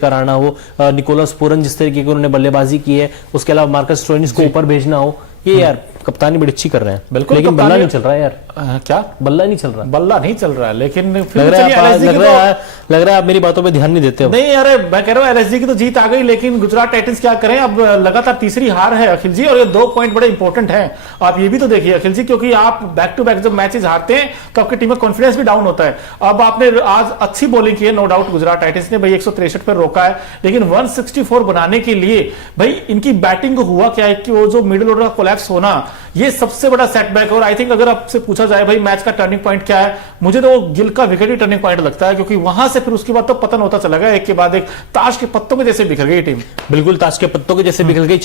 कराना हो, Nicholas Pooran जिस तरीके की उन्होंने बल्लेबाजी की है, उसके अलावा मार्कस स्टोइनिस को ऊपर भेजना हो, ये यार कप्तानी बड़ी अच्छी कर रहे हैं। बिल्कुल, लेकिन बल्ला नहीं चल रहा है यार। क्या बल्ला नहीं चल रहा? बल्ला नहीं चल रहा है, लेकिन लग रहा है आप मेरी बातों पे ध्यान नहीं देते हो। नहीं, अरे मैं कह रहा हूँ एलएसजी की तो जीत आ गई, लेकिन गुजरात टाइटंस क्या करें, अब लगातार तीसरी हार है अखिल जी, और ये 2 पॉइंट बड़े इंपॉर्टेंट हैं। आप ये भी तो देखिए अखिल जी, क्योंकि आप बैक टू बैक जब मैचेस हारते हैं तो आपकी टीम में कॉन्फिडेंस भी डाउन होता है। अब आपने आज अच्छी बॉलिंग की है, नो डाउट गुजरात टाइटंस ने भाई 163 पर रोका है, लेकिन 164 बनाने के लिए भाई इनकी बैटिंग को हुआ क्या है कि वो जो मिडिल ऑर्डर का कोलैप्स होना, ये सबसे बड़ा सेटबैक। और आई थिंक अगर आपसे पूछा जाए भाई मैच का टर्निंग पॉइंट क्या है, मुझे तो गिल का विकेट ही टर्निंग पॉइंट लगता है, क्योंकि वहां से फिर उसके बाद तो पतन होता चला गया, एक के बाद एक ताश के पत्तों के जैसे बिखर गई टीम। बिल्कुल ताश के पत्तों के जैसे बिखर गई।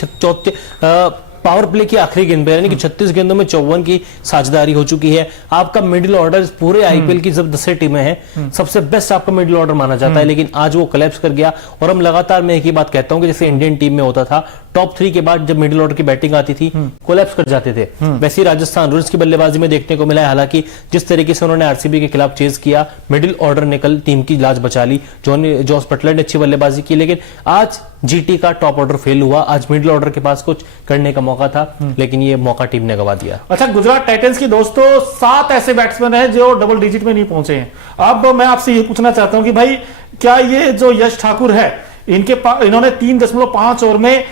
पावर प्ले की आखिरी गेंद पे यानी कि 36 गेंदों में 54 की साझेदारी हो चुकी है। आपका मिडिल ऑर्डर पूरे आईपीएल की जब 10 टीमें हैं, सबसे बेस्ट आपका मिडिल ऑर्डर माना जाता है, लेकिन आज वो कोलैप्स कर गया। और हम लगातार मैं एक ही बात कहता हूं कि जैसे इंडियन टीम में होता था, टॉप 3 के बाद जब मिडिल ऑर्डर की बैटिंग आती थी कोलैप्स कर जाते थे, वैसे ही राजस्थान रॉयल्स की बल्लेबाजी में देखने को मिला है। हालांकि जिस तरीके से उन्होंने आरसीबी के खिलाफ चेज किया, मिडिल ऑर्डर ने कल टीम की लाज बचा ली। जॉस बटलर ने अच्छी बल्लेबाजी की, लेकिन आज जीटी का टॉप ऑर्डर फेल हुआ। आज मिडिल ऑर्डर के पास कुछ करने का मौका था, लेकिन ये मौका टीम ने गवा दिया। अच्छा, गुजरात टाइटंस की दोस्तों 7 ऐसे बैट्समैन हैं जो डबल डिजिट में नहीं पहुंचे हैं। अब मैं आपसे ये पूछना चाहता हूं कि भाई क्या ये जो यश ठाकुर है, इन्होंने 3.5 ओवर में,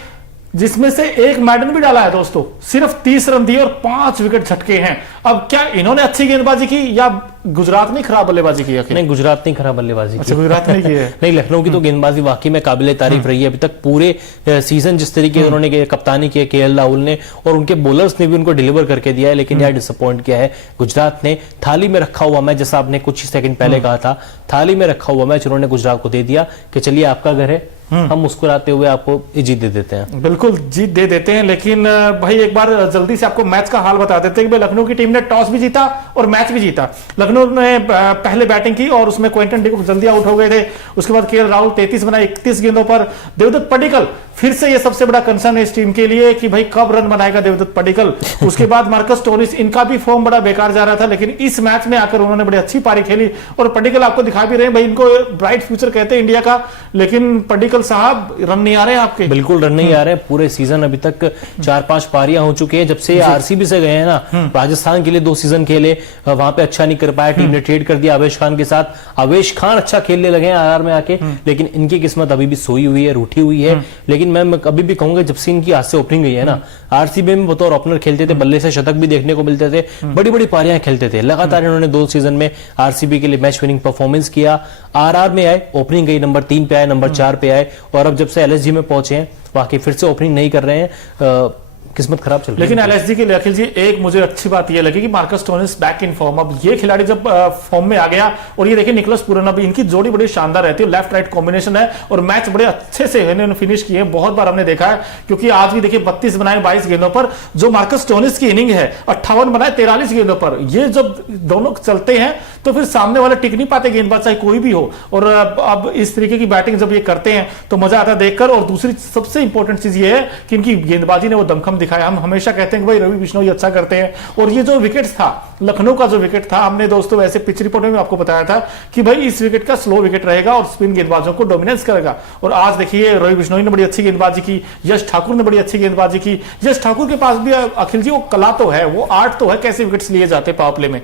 जिसमें से एक मैडन भी डाला है दोस्तों, सिर्फ 30 रन दिए और 5 विकेट झटके हैं। अब क्या इन्होंने अच्छी गेंदबाजी की या गुजरात ने खराब बल्लेबाजी की? नहीं, गुजरात ने खराब बल्लेबाजी की। गुजरात ने की है। नहीं, लखनऊ की तो गेंदबाजी वाकई में काबिले तारीफ रही है अभी तक पूरे सीजन। जिस तरीके से उन्होंने कप्तानी की है केएल राहुल ने, और उनके बॉलर्स ने भी उनको डिलीवर करके दिया है, लेकिन यार डिसअपॉइंट किया है गुजरात ने। थाली में रखा हुआ मैच, जैसा आपने कुछ ही सेकंड पहले कहा था, थाली में रखा हुआ मैच उन्होंने गुजरात को दे दिया कि चलिए आपका घर है, हम मुस्कुराते हुए आपको जीत दे देते हैं। बिल्कुल जीत दे देते हैं, लेकिन भाई एक बार जल्दी से आपको मैच का हाल बता देते हैं कि भाई लखनऊ की टीम ने टॉस भी जीता और मैच भी जीता। लखनऊ ने पहले बैटिंग की और उसमें क्विंटन डिकॉक जल्दी आउट हो गए थे। उसके बाद केएल राहुल 33 बनाए 31 गेंदों पर। देवदत्त पडिक्कल फिर से ये सबसे बड़ा कंसर्न है इस टीम के लिए कि भाई कब रन बनाएगा देवदत्त पडिक्कल। उसके बाद मार्कस स्टोइनिस, इनका भी फॉर्म बड़ा बेकार जा रहा था, लेकिन इस मैच में आकर उन्होंने बड़ी अच्छी पारी खेली। और पडिक्कल आपको दिखा भी रहे हैं भाई, इनको ब्राइट फ्यूचर कहते हैं इंडिया का, लेकिन पडिक्कल साहब रन नहीं आ रहे हैं आपके। बिल्कुल रन नहीं आ रहे हैं। पूरे सीजन अभी तक 4-5 पारियां हो चुकी हैं जब से आरसीबी से गए हैं ना। राजस्थान के लिए 2 सीजन खेले, वहां पे अच्छा नहीं कर पाया, टीम ने ट्रेड कर दिया आवेश खान के साथ। आवेश खान अच्छा खेलने लगे हैं आरआर में आके, लेकिन इनकी किस्मत अभी भी सोई हुई है, रूठी हुई है। लेकिन मैं अभी भी कहूंगा जब से इनकी हाथ से ओपनिंग गई है ना, आरसीबी में बतौर ओपनर खेलते थे, बल्ले से शतक भी देखने को मिलते थे, बड़ी बड़ी पारियां खेलते थे। लगातार इन्होंने 2 सीजन में आरसीबी के लिए मैच विनिंग परफॉर्मेंस किया। आरआर में आए, ओपनिंग गई, नंबर 3 पे आए, नंबर 4 पे आए, और अब जब से एलएसजी में पहुंचे हैं बाकी फिर से ओपनिंग नहीं कर रहे हैं। किस्मत खराब चल रही है। लेकिन एलएसजी के लिए अखिल जी एक मुझे अच्छी बात यह लगी कि Marcus Stoinis back in form. अब ये खिलाड़ी जब फॉर्म में आ गया, और ये देखिए निकोलस पूरन, अब इनकी जोड़ी बड़ी शानदार रहती है, लेफ्ट राइट कॉम्बिनेशन है, और मैच बड़े अच्छे से इन्होंने फिनिश किए। बहुत बार हमने देखा है, क्योंकि आज भी देखिए 32 बनाए 22 गेंदों पर। जो मार्कस स्टोइनिस की इनिंग है 58 बनाए 43 गेंदों पर। ये जब दोनों चलते हैं तो फिर सामने वाले टिक नहीं पाते गेंदबाज, चाहे कोई भी हो। और अब इस तरीके की बैटिंग जब ये करते हैं तो मजा आता है देखकर। और दूसरी सबसे इंपॉर्टेंट चीज ये है कि इनकी गेंदबाजी ने वो दमखम दिखाया। हम हमेशा कहते हैं कि भाई रवि बिश्नोई अच्छा करते हैं, और ये जो विकेट था लखनऊ का, जो विकेट था, हमने दोस्तों वैसे पिच रिपोर्ट में आपको बताया था कि भाई इस विकेट का स्लो विकेट रहेगा और स्पिन गेंदबाजों को डोमिनेंस करेगा। और आज देखिए रवि बिश्नोई ने बड़ी अच्छी गेंदबाजी की, यश ठाकुर ने बड़ी अच्छी गेंदबाजी की। यश ठाकुर के पास भी अखिल जी वो कला तो है, वो आर्ट तो है, कैसे विकेट्स लिए जाते पावर प्ले में।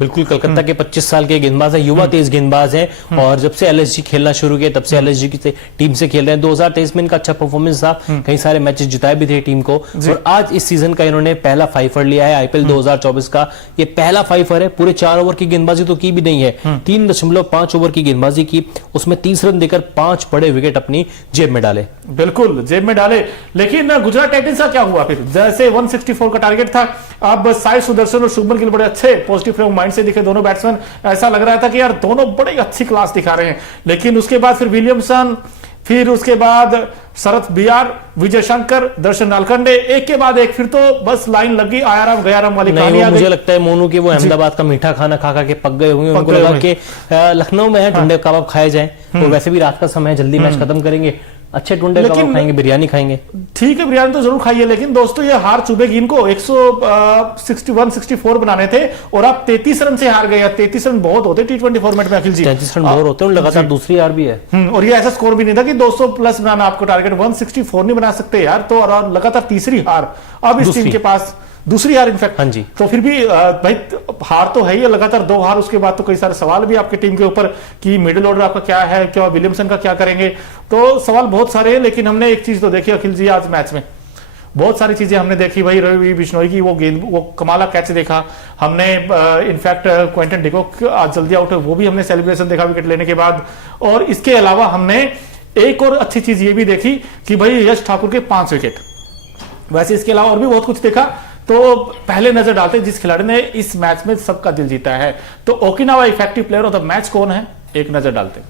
बिल्कुल, कलकत्ता के 25 साल के गेंदबाज है, युवा तेज गेंदबाज है, और जब से एलएसजी खेलना शुरू किया तब से एलएसजी की टीम से खेल रहे हैं। 2023 में इनका अच्छा परफॉर्मेंस था, कई सारे मैचेस जिताए भी थे टीम को। और आज इस सीजन का इन्होंने पहला 5 लिया है आईपीएल 2024 का। ये पहला 5 है, पूरे 4 ओवर की गेंदबाजी तो की भी नहीं है, 3.5 ओवर की गेंदबाजी की, उसमें 30 रन देकर 5 बड़े विकेट अपनी जेब में डाले। बिल्कुल जेब में डाले। लेकिन गुजरात टाइटंस का क्या हुआ फिर? जैसे 164 का टारगेट था, अब साई सुदर्शन और शुभमन गिल बड़े अच्छे पॉजिटिव फ्रेम माइंड से दिखे दोनों बैट्समैन। ऐसा लग रहा था कि यार दोनों बड़े अच्छी क्लास दिखा रहे हैं। लेकिन उसके बाद फिर विलियमसन, फिर उसके बाद शरद बियार, विजय शंकर, दर्शन नालकंडे, एक के बाद एक फिर तो बस लाइन लगी आयाराम गयाराम वाली कहानी आ गई। मुझे लगता है मोनू के वो अहमदाबाद का मीठा खाना खा खा के पक गए होंगे। उनको लगा कि लखनऊ में है ठंडे कबाब खाए जाएं, और वैसे भी रात का समय है, जल्दी मैच खत्म करेंगे, अच्छे टुंडे कबाब खाएंगे, बिरयानी खाएंगे। ठीक है, बिरयानी तो जरूर खाइए, लेकिन दोस्तों ये हार चुभेगी इनको। 161-64 बनाने थे और आप 33 रन से हार गए। 33 रन बहुत होते T20 फॉर्मेट में अखिल जी, 33 रन बहुत होते हैं, लगातार दूसरी हार भी है। और ये ऐसा स्कोर भी नहीं था कि 200 प्लस बनाना आपको टारगेट, 164 नहीं बना सकते यार। तो और लगातार तीसरी हार अब इस टीम के पास, दूसरी हार इनफैक्ट। हाँ जी, तो फिर भी भाई हार तो है ही, लगातार 2 हार, उसके बाद तो कई सारे सवाल भी आपकी टीम के ऊपर कि मिडिल ऑर्डर आपका क्या है, क्या विलियमसन का क्या करेंगे। तो सवाल बहुत सारे हैं, लेकिन हमने एक चीज तो देखी अखिल जी आज मैच में, बहुत सारी चीजें हमने देखी भाई। रवि बिश्नोई की वो गेंद, वो कमाला कैच देखा हमने। इनफैक्ट क्विंटन डिकॉक आज जल्दी आउट है, वो भी हमने सेलिब्रेशन देखा विकेट लेने के बाद। और इसके अलावा हमने एक और अच्छी चीज ये भी देखी कि भाई यश ठाकुर के 5 विकेट। वैसे इसके अलावा और भी बहुत कुछ देखा। तो पहले नजर डालते जिस खिलाड़ी ने इस मैच में सबका दिल जीता है, तो Okinawa effective player of the match कौन है, एक नजर डालते।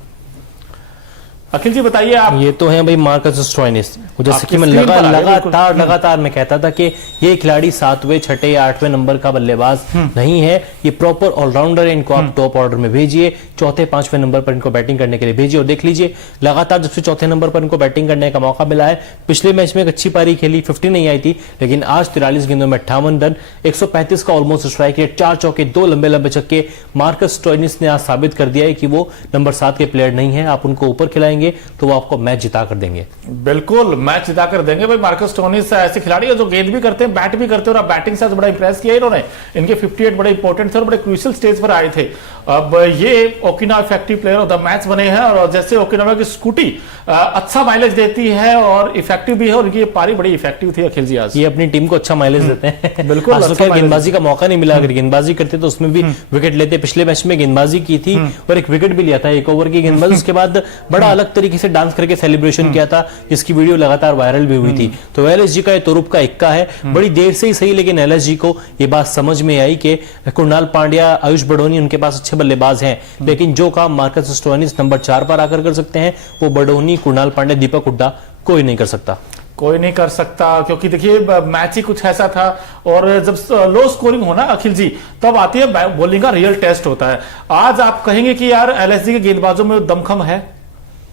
अखिल जी बताइए आप। ये तो है भाई मार्कस स्टोइनिस, जैसे कि मैं लगातार मैं कहता था कि ये खिलाड़ी 7वें 6ठे या 8वें नंबर का बल्लेबाज नहीं है, ये प्रॉपर ऑलराउंडर है। इनको आप टॉप ऑर्डर में भेजिए, 4थे 5वें नंबर पर इनको बैटिंग करने के लिए भेजिए। और देख लीजिए लगातार जब से 4थे नंबर पर इनको बैटिंग करने का मौका मिला है, पिछले मैच में एक अच्छी पारी खेली, 50 नहीं आई थी, लेकिन आज 43 गेंदों में 58 रन, 135 का ऑलमोस्ट स्ट्राइक रेट, 4 चौके 2 लंबे छक्के। मार्कस स्टोइनिस ने आज साबित कर दिया है कि वो नंबर 7 के प्लेयर नहीं है। आप उनको ऊपर खिलाएंगे तो वो आपको मैच जिता कर देंगे। बिल्कुल मैच जिता कर देंगे भाई। मार्कस स्टोइनिस ऐसे खिलाड़ी है जो गेंद भी करते हैं, बैट भी करते हैं, और बैटिंग से बड़ा इंप्रेस किया इन्होंने। इनके 58 बड़े इंपॉर्टेंट थे और बड़े क्रूशियल स्टेज पर आए थे। अब ये Okinawa effective player of the match बने हैं। और जैसे ओकिनावा की स्कूटी अच्छा माइलेज देती है और इफेक्टिव भी है, और ये पारी बड़ी इफेक्टिव थी अखिल जी आज। ये अपनी टीम को अच्छा माइलेज देते हैं। बिल्कुल, आज तो गेंदबाजी का मौका नहीं मिला, अगर गेंदबाजी करते तो उसमें भी विकेट लेते। पिछले मैच में गेंदबाजी की थी और एक विकेट भी लिया था, 1 ओवर की गेंदबाजी। उसके बाद बड़ा अलग तरीके से डांस करके सेलिब्रेशन किया था, जिसकी वीडियो लगातार वायरल भी हुई थी। तो एलएसजी का ये तुरुप का इक्का है, बड़ी देर से ही सही, लेकिन एलएसजी को ये बात समझ में आई कि कुणाल पांड्या, आयुष बड़ोनी उनके पास अच्छे बल्लेबाज हैं, लेकिन जो काम मार्कस स्टोइनिस नंबर 4 पर आकर कर सकते हैं, वो बड़ोनी, कुणाल पांड्या, दीपक हुड्डा कोई नहीं कर सकता। कोई नहीं कर सकता, क्योंकि देखिए मैच ही कुछ ऐसा था। और जब लो स्कोरिंग होना अखिल जी, तब आती है बॉलिंग का रियल टेस्ट होता है। आज आप कहेंगे कि यार एलएसजी के गेंदबाजों में दमखम है।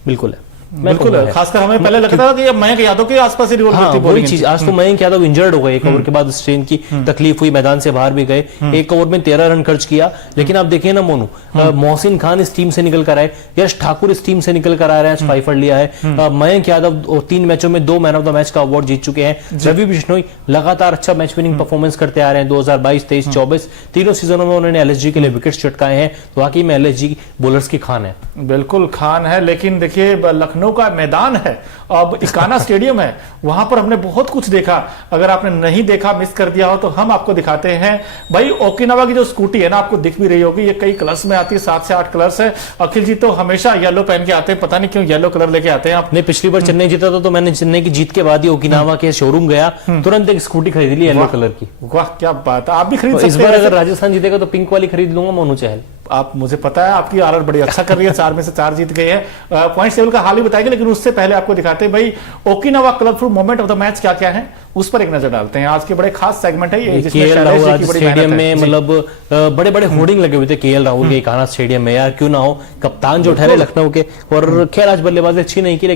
बिल्कुल है, बिल्कुल है। खासकर हमें पहले लगता था कि मयंक यादव के आसपास ही रिवॉल्व थी वही चीज। आज तो मयंक यादव इंजर्ड हो गए, 1 ओवर के बाद स्ट्रेन की तकलीफ हुई, मैदान से बाहर भी गए। 1 ओवर में 13 रन खर्च किया। लेकिन आप देखिए ना मोनू, मोहसिन खान इस टीम से निकल कर आए, यश ठाकुर इस टीम से निकल कर आ रहे हैं, 5 लिया है। मयंक यादव 3 मैचों में 2 मैन ऑफ द मैच का अवार्ड जीत चुके हैं। रवि बिश्नोई लगातार अच्छा मैच विनिंग परफॉर्मेंस करते आ रहे हैं। 2022, 23, 24 तीनों सीजनों में उन्होंने एलएसजी के लिए विकेट चटकाए हैं। तो वाकई में एलएसजी बॉलर्स की खान है, बिल्कुल खान है। लेकिन देखिए लखनऊ का मैदान है, अब इकाना स्टेडियम है, वहां पर हमने बहुत कुछ देखा। अगर आपने नहीं देखा, मिस कर दिया हो, तो हम आपको दिखाते हैं। भाई ओकिनावा की जो स्कूटी है ना, आपको दिख भी रही होगी, ये कई कलर्स में आती है, 7 से 8 कलर्स है। अखिल जी तो हमेशा येलो पहन के आते हैं, पता नहीं क्यों येलो कलर लेके आते हैं आप। नहीं, पिछली बार चेन्नई जीता था तो मैंने चेन्नई की जीत के बाद ही ओकिनावा के शोरूम गया, तुरंत एक स्कूटी खरीद ली येलो कलर की। वाह क्या बात है, आप भी खरीद सकते हैं। इस बार अगर राजस्थान जीतेगा तो पिंक वाली खरीद लूंगा मोनू चहल। आप, मुझे पता है आपकी आदत बड़ी अच्छा कर रही है, 4 में से 4 जीत गए हैं। पॉइंट टेबल का हाल ही बताएंगे, लेकिन उससे पहले आपको दिखाते हैं भाई Okinawa colourful moment of the match क्या क्या है, उस पर एक नजर डालते हैं। आज के बड़े खास सेगमेंट है ये, जिसमें स्टेडियम में मतलब बड़े बड़े होर्डिंग लगे हुए थे केएल राहुल के इकाना स्टेडियम में। यार क्यों ना हो, कप्तान जो ठहरे लखनऊ के, और खैर आज बल्लेबाजी अच्छी नहीं की।